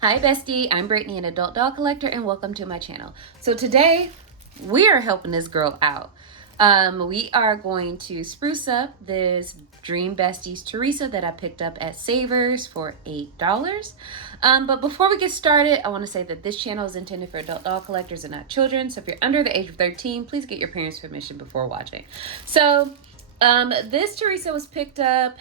Hi bestie, I'm Brittany, an adult doll collector, and welcome to my channel. So today, we are helping this girl out. We are going to spruce up this Dream Besties Teresa that I picked up at Savers for $8. But before we get started, I want to say that this channel is intended for adult doll collectors and not children. So if you're under the age of 13, please get your parents' permission before watching. So this Teresa was picked up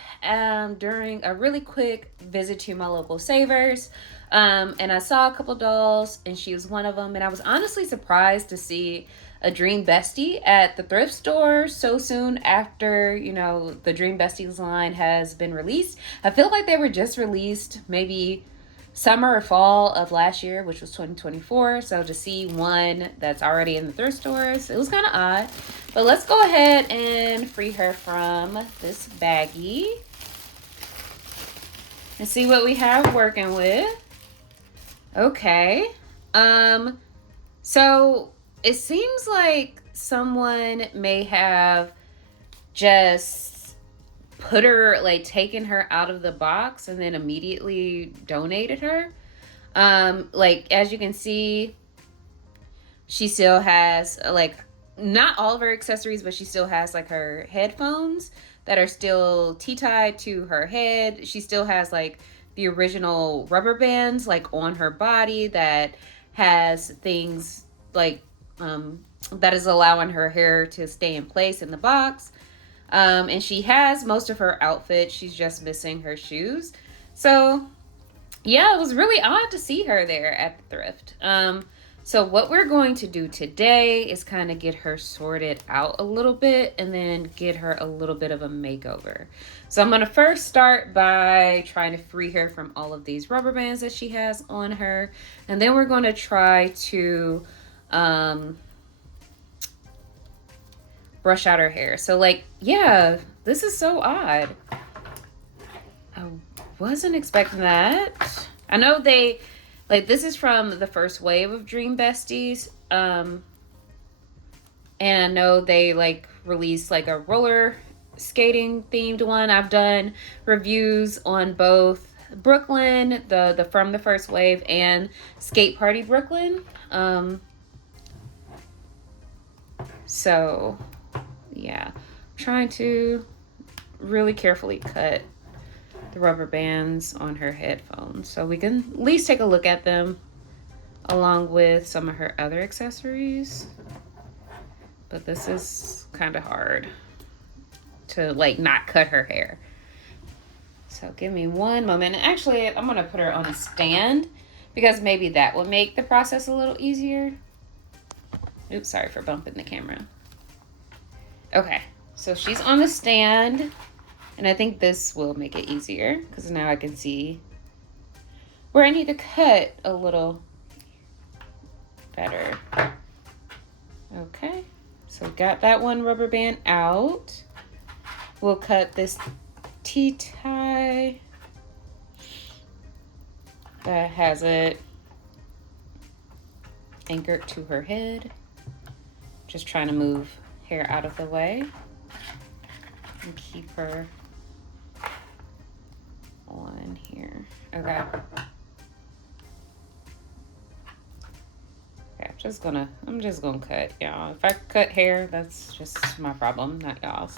during a really quick visit to my local Savers. And I saw a couple dolls, and she was one of them. And I was honestly surprised to see a Dream Bestie at the thrift store so soon after, you know, the Dream Besties line has been released. I feel like they were just released maybe summer or fall of last year, which was 2024. So to see one that's already in the thrift stores, it was kind of odd. But let's go ahead and free her from this baggie and see what we have working with. Okay. So it seems like someone may have just put her, like taken her out of the box and then immediately donated her. Like as you can see, she still has like not all of her accessories, but she still has like her headphones that are still T-tied to her head. She still has like the original rubber bands like on her body that has things like that is allowing her hair to stay in place in the box. And she has most of her outfit. She's just missing her shoes. So yeah, it was really odd to see her there at the thrift. So what we're going to do today is kind of get her sorted out a little bit and then get her a little bit of a makeover. So I'm going to first start by trying to free her from all of these rubber bands that she has on her. And then we're going to try to brush out her hair. So like, yeah, this is so odd. I wasn't expecting that. I know they... Like, this is from the first wave of Dream Besties. And I know they, like, released, like, a roller skating themed one. I've done reviews on both Brooklyn, the from the first wave, and Skate Party Brooklyn. So, yeah. I'm trying to really carefully cut the rubber bands on her headphones so we can at least take a look at them along with some of her other accessories. But this is kind of hard to like not cut her hair. So give me one moment. And actually, I'm gonna put her on a stand because maybe that will make the process a little easier. Oops, sorry for bumping the camera. Okay, so she's on the stand. And I think this will make it easier because now I can see where I need to cut a little better. Okay, so got that one rubber band out. We'll cut this T-tie that has it anchored to her head. Just trying to move hair out of the way and keep her on here. Okay. Okay, I'm just gonna cut, y'all. If I cut hair, that's just my problem, not y'all's.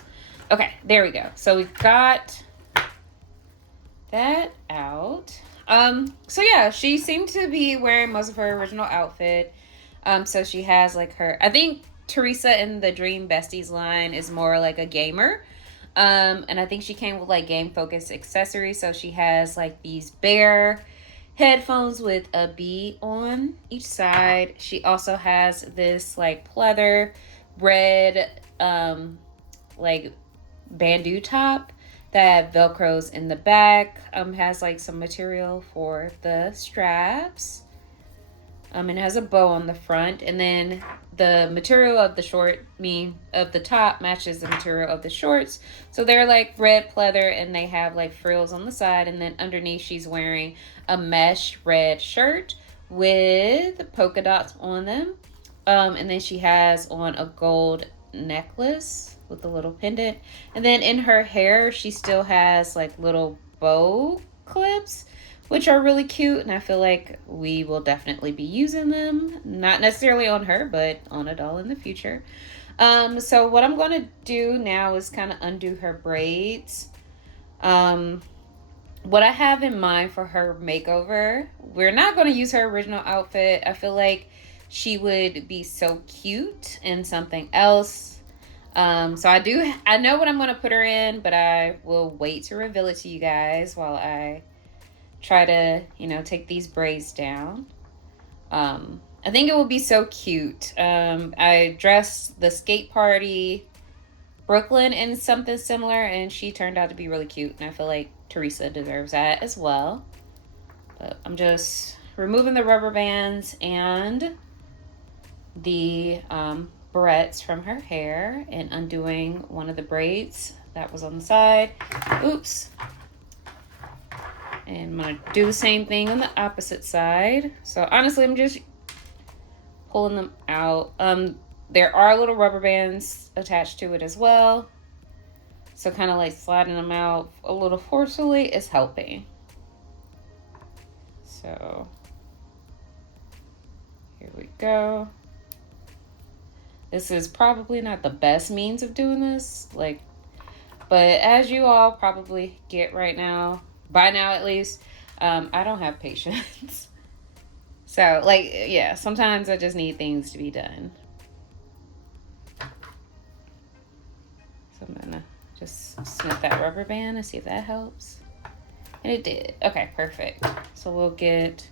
Okay, there we go. So we've got that out. So yeah, she seemed to be wearing most of her original outfit. So she has like I think Teresa in the Dream Besties line is more like a gamer. And I think she came with like game focused accessories. So she has like these bear headphones with a bee on each side. She also has this like pleather red like bandeau top that velcros in the back. Has like some material for the straps. It has a bow on the front, and then the material of the top matches the material of the shorts. So they're like red pleather, and they have like frills on the side, and then underneath she's wearing a mesh red shirt with polka dots on them. And then she has on a gold necklace with a little pendant. And then in her hair, she still has like little bow clips which are really cute, and I feel like we will definitely be using them. Not necessarily on her, but on a doll in the future. So what I'm going to do now is kind of undo her braids. What I have in mind for her makeover, we're not going to use her original outfit. I feel like she would be so cute in something else. So I know what I'm going to put her in, but I will wait to reveal it to you guys while I try to, take these braids down. I think it will be so cute. I dressed the skate party Brooklyn in something similar, and she turned out to be really cute, and I feel like Teresa deserves that as well. But I'm just removing the rubber bands and the barrettes from her hair and undoing one of the braids that was on the side. Oops. And I'm going to do the same thing on the opposite side. So honestly, I'm just pulling them out. There are little rubber bands attached to it as well. So kind of like sliding them out a little forcefully is helping. So here we go. This is probably not the best means of doing this, but as you all probably get right now, by now at least, I don't have patience. So yeah, sometimes I just need things to be done. So I'm gonna just snip that rubber band and see if that helps. And it did. Okay, perfect. So we'll get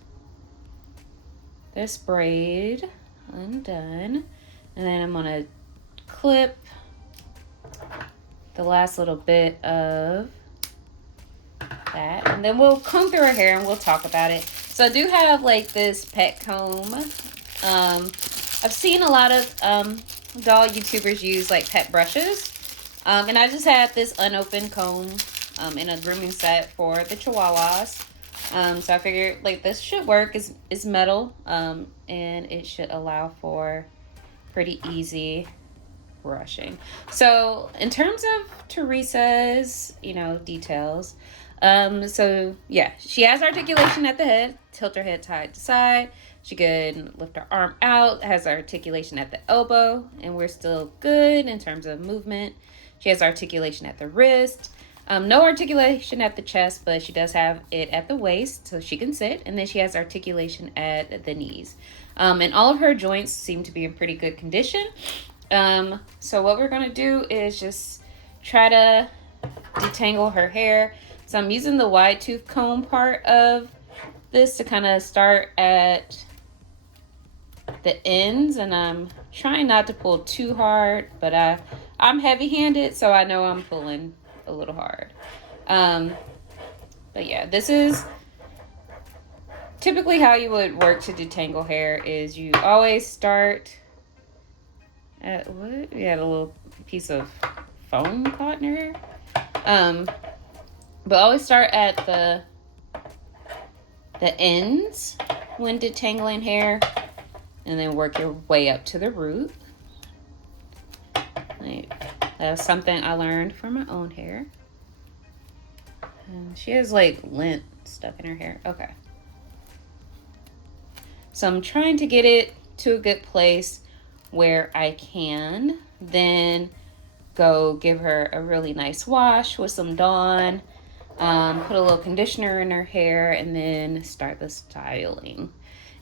this braid undone. And then I'm gonna clip the last little bit of that. And then we'll comb through her hair and we'll talk about it. So I do have this pet comb. I've seen a lot of doll YouTubers use pet brushes. And I just had this unopened comb in a grooming set for the Chihuahuas. So I figured this should work. It's metal, and it should allow for pretty easy brushing. So in terms of Teresa's, details, so yeah, she has articulation at the head, tilt her head side to side. She could lift her arm out, has articulation at the elbow, and we're still good in terms of movement. She has articulation at the wrist. No articulation at the chest, but she does have it at the waist, so she can sit. And then she has articulation at the knees. And all of her joints seem to be in pretty good condition. So what we're going to do is just try to detangle her hair. So I'm using the wide tooth comb part of this to kind of start at the ends. And I'm trying not to pull too hard, but I'm heavy-handed, so I know I'm pulling a little hard. But yeah, this is typically how you would work to detangle hair. Is you always start at what? You had a little piece of foam caught in your hair. But always start at the ends when detangling hair, and then work your way up to the root. That's something I learned from my own hair. And she has lint stuck in her hair. Okay. So I'm trying to get it to a good place where I can then go give her a really nice wash with some Dawn, put a little conditioner in her hair, and then start the styling.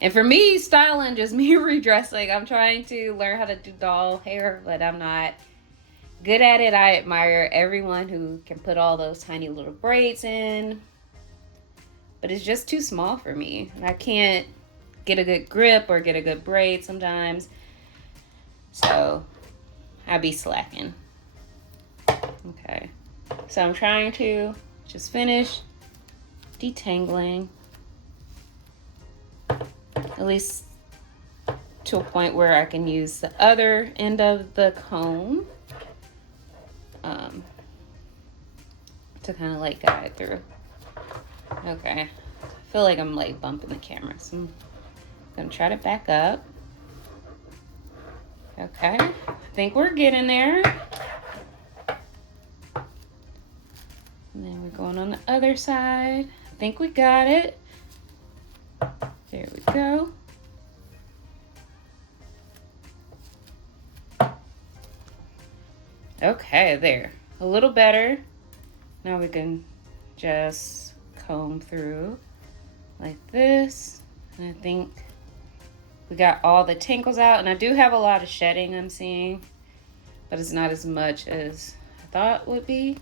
And for me, styling just me redressing. I'm trying to learn how to do doll hair, but I'm not good at it. I admire everyone who can put all those tiny little braids in, but it's just too small for me. I can't get a good grip or get a good braid sometimes, so I be slacking. Okay, so I'm trying to just finish detangling, at least to a point where I can use the other end of the comb to kind of guide through. Okay, I feel like I'm bumping the camera, so I'm gonna try to back up. Okay, I think we're getting there. And then we're going on the other side. I think we got it. go. Okay, there. A little better. Now we can just comb through like this. And I think we got all the tangles out. And I do have a lot of shedding I'm seeing, but it's not as much as I thought would be.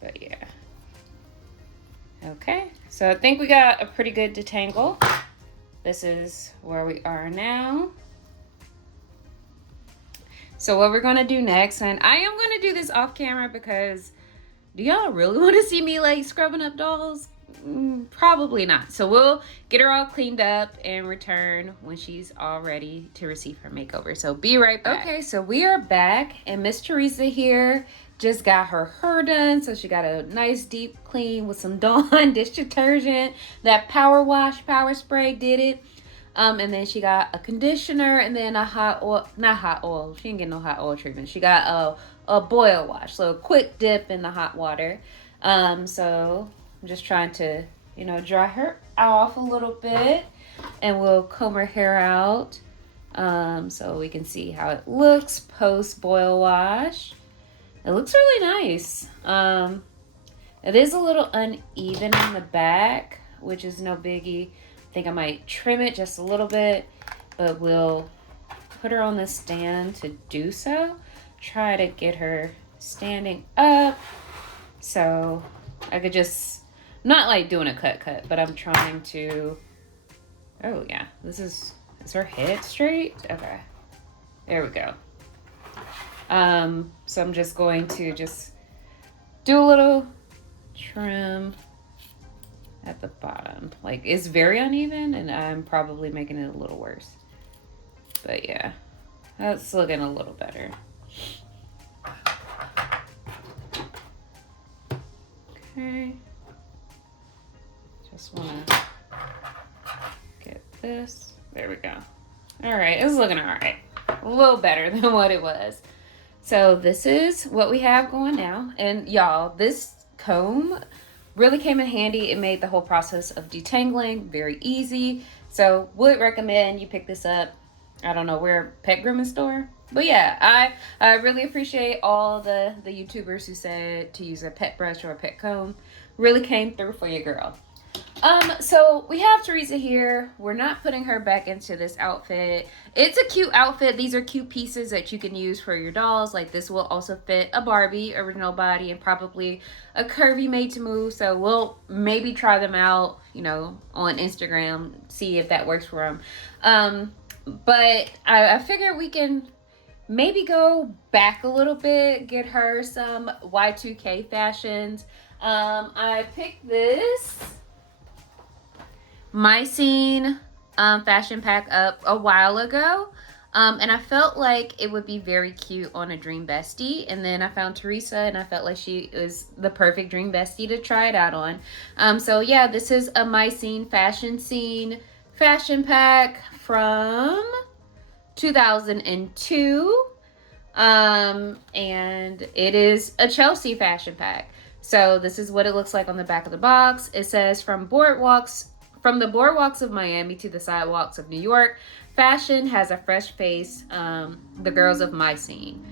But yeah. Okay, so I think we got a pretty good detangle. This is where we are now. So what we're gonna do next, and I am gonna do this off camera because do y'all really want to see me like scrubbing up dolls? Probably not. So we'll get her all cleaned up and return when she's all ready to receive her makeover. So be right back. Okay, so we are back, and Miss Teresa here just got her hair done. So she got a nice deep clean with some Dawn dish detergent. That power wash, power spray did it. And then she got a conditioner and then a hot oil, not hot oil. She didn't get no hot oil treatment. She got a boil wash, so a quick dip in the hot water. So I'm just trying to, you know, dry her off a little bit, and we'll comb her hair out, so we can see how it looks post boil wash. It looks really nice. It is a little uneven in the back, which is no biggie. I think I might trim it just a little bit, but we'll put her on the stand to do so. Try to get her standing up so I could just, not like doing a cut, but I'm trying to, oh yeah, is her head straight? Okay, there we go. So I'm just going to just do a little trim at the bottom. Like, it's very uneven and I'm probably making it a little worse, but yeah, that's looking a little better. Okay, just want to get this. There we go. All right, it's looking all right. A little better than what it was. So this is what we have going now. And y'all, this comb really came in handy. It made the whole process of detangling very easy. So would recommend you pick this up. I don't know where, pet grooming store. But yeah, I really appreciate all the YouTubers who said to use a pet brush or a pet comb. Really came through for your girl. So we have Teresa here. We're not putting her back into this outfit. It's a cute outfit. These are cute pieces that you can use for your dolls. Like, this will also fit a Barbie original body and probably a curvy Made to Move. So we'll maybe try them out, you know, on Instagram, see if that works for them. But I figure we can maybe go back a little bit, get her some Y2K fashions. I picked this Mycene fashion pack up a while ago, and I felt like it would be very cute on a Dream Bestie, and then I found Teresa and I felt like she was the perfect Dream Bestie to try it out on. So yeah, this is a Mycene fashion pack from 2002, and it is a Chelsea fashion pack. So this is what it looks like on the back of the box. It says, from the boardwalks of Miami to the sidewalks of New York, fashion has a fresh face, the girls of my scene.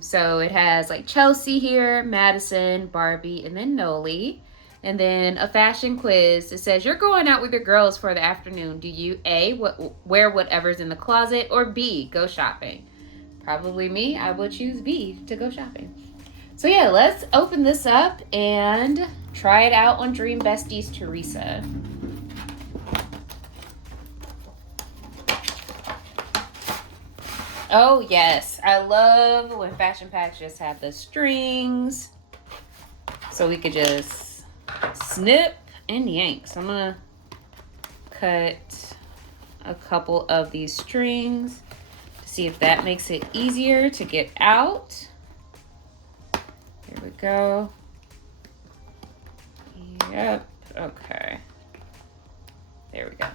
So it has like Chelsea here, Madison, Barbie, and then Noli. And then a fashion quiz. It says, you're going out with your girls for the afternoon. Do you A, wear whatever's in the closet, or B, go shopping? Probably me. I will choose B, to go shopping. So yeah, let's open this up and try it out on Dream Besties Teresa. Oh yes, I love when fashion packs just have the strings, so we could just snip and yank. So I'm gonna cut a couple of these strings to see if that makes it easier to get out. Here we go. Yep, okay. There we go.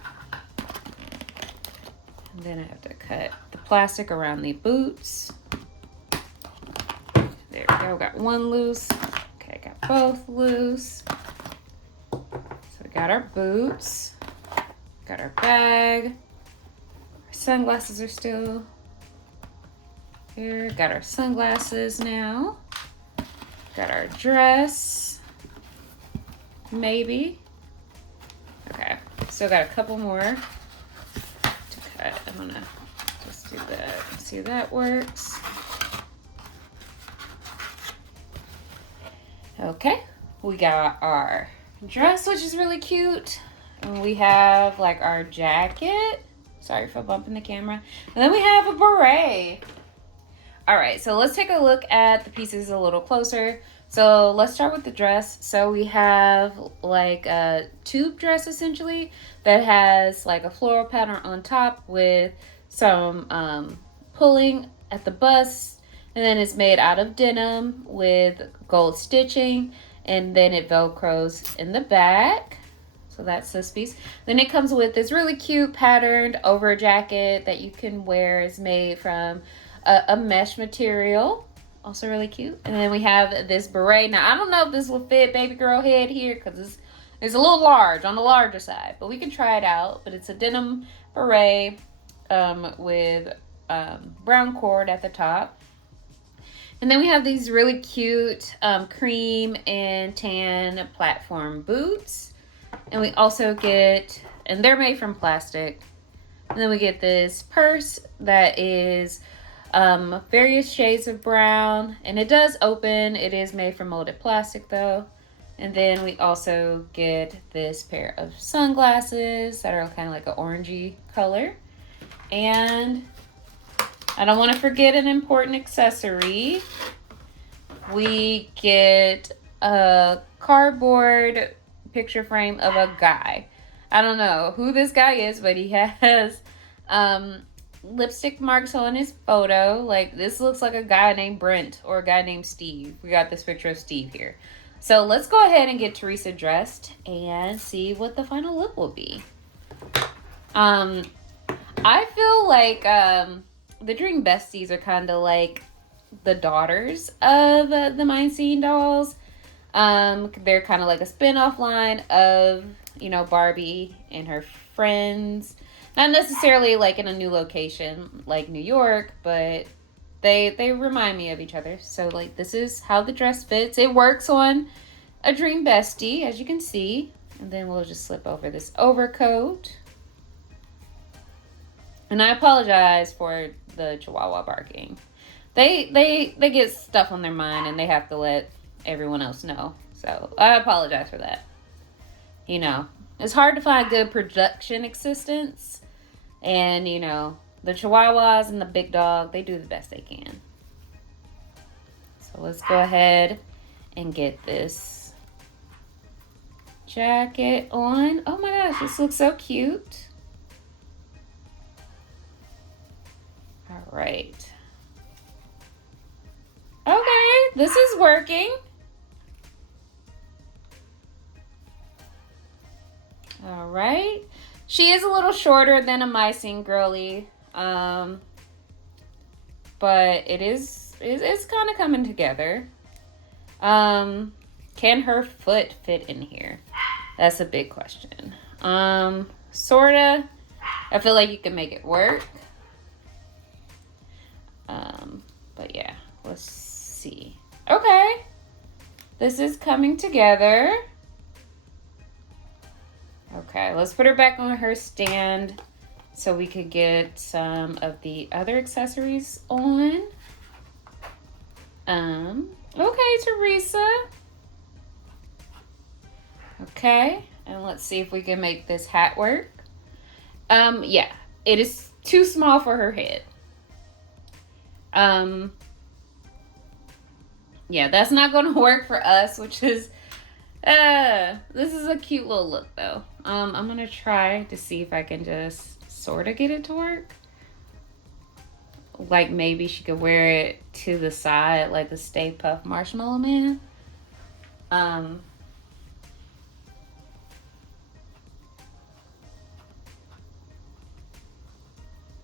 And then I have to cut the plastic around the boots. There we go, got one loose. Okay, got both loose. So we got our boots. Got our bag. Our sunglasses are still here. Got our sunglasses now. Got our dress. Maybe. Okay. Still got a couple more to cut. I'm gonna just do that. See if that works. Okay. We got our dress, which is really cute. And we have like our jacket. Sorry for bumping the camera. And then we have a beret. All right, so let's take a look at the pieces a little closer. So let's start with the dress. So we have like a tube dress essentially that has like a floral pattern on top with some pulling at the bust. And then it's made out of denim with gold stitching. And then it Velcros in the back. So that's this piece. Then it comes with this really cute patterned over jacket that you can wear. It's made from a mesh material. Also really cute. And then we have this beret. Now, I don't know if this will fit baby girl head here because it's a little large, on the larger side. But we can try it out. But it's a denim beret with brown cord at the top. And then we have these really cute cream and tan platform boots. And we also get, and they're made from plastic. And then we get this purse that is various shades of brown. And it does open. It is made from molded plastic though. And then we also get this pair of sunglasses that are kind of like an orangey color. And I don't want to forget an important accessory. We get a cardboard picture frame of a guy. I don't know who this guy is, but he has lipstick marks on his photo. Like, this looks like a guy named Brent or a guy named Steve. We got this picture of Steve here. So let's go ahead and get Teresa dressed and see what the final look will be. I feel like the Dream Besties are kind of like the daughters of the Mind Scene dolls. They're kind of like a spin-off line of, you know, Barbie and her friends. Not necessarily like in a new location like New York, but they remind me of each other. So like this is how the dress fits. It works on a Dream Bestie, as you can see. And then we'll just slip over this overcoat. And I apologize for the Chihuahua barking. They get stuff on their mind and they have to let everyone else know. So I apologize for that. You know, it's hard to find good production assistants. And, you know, the Chihuahuas and the big dog, they do the best they can. So let's go ahead and get this jacket on. Oh my gosh, this looks so cute. All right. Okay, this is working. All right. She is a little shorter than a My Scene girly. But it's kind of coming together. Can her foot fit in here? That's a big question. Sorta. I feel like you can make it work. But yeah, let's see. Okay. This is coming together. Okay, let's put her back on her stand so we could get some of the other accessories on. Okay, Teresa. Okay, and let's see if we can make this hat work. Yeah, it is too small for her head. Yeah, that's not going to work for us, which is, this is a cute little look though. I'm going to try to see if I can just sort of get it to work. Like maybe she could wear it to the side like the Stay Puft Marshmallow Man.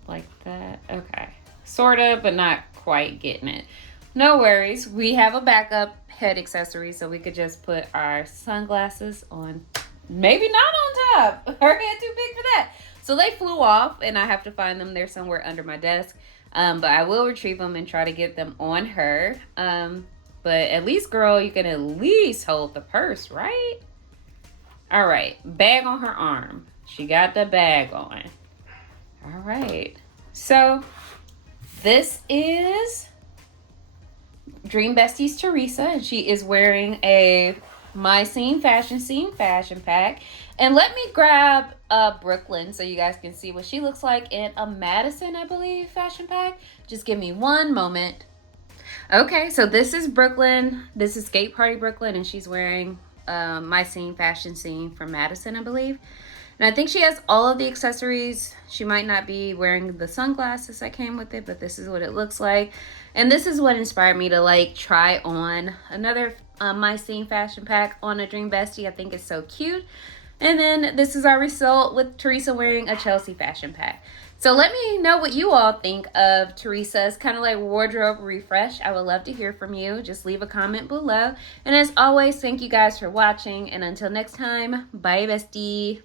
Like that. Okay. Sort of, but not quite getting it. No worries. We have a backup head accessory, so we could just put our sunglasses on maybe not on top. Her head too big for that. So they flew off, and I have to find them. They're somewhere under my desk. But I will retrieve them and try to get them on her. But at least, girl, you can at least hold the purse, right? All right, bag on her arm. She got the bag on. All right. So this is Dream Besties Teresa, and she is wearing a My Scene fashion pack. And let me grab Brooklyn so you guys can see what she looks like in a Madison, I believe, fashion pack. Just give me one moment. Okay, so this is Brooklyn. This is Skate Party Brooklyn, and she's wearing My Scene from Madison, I believe. And I think she has all of the accessories. She might not be wearing the sunglasses that came with it, but this is what it looks like. And this is what inspired me to like try on another My Scene fashion pack on a Dream Bestie. I think it's so cute. And then this is our result with Teresa wearing a Chelsea fashion pack. So let me know what you all think of Teresa's kind of like wardrobe refresh. I would love to hear from you. Just leave a comment below. And as always, thank you guys for watching. And until next time, bye bestie.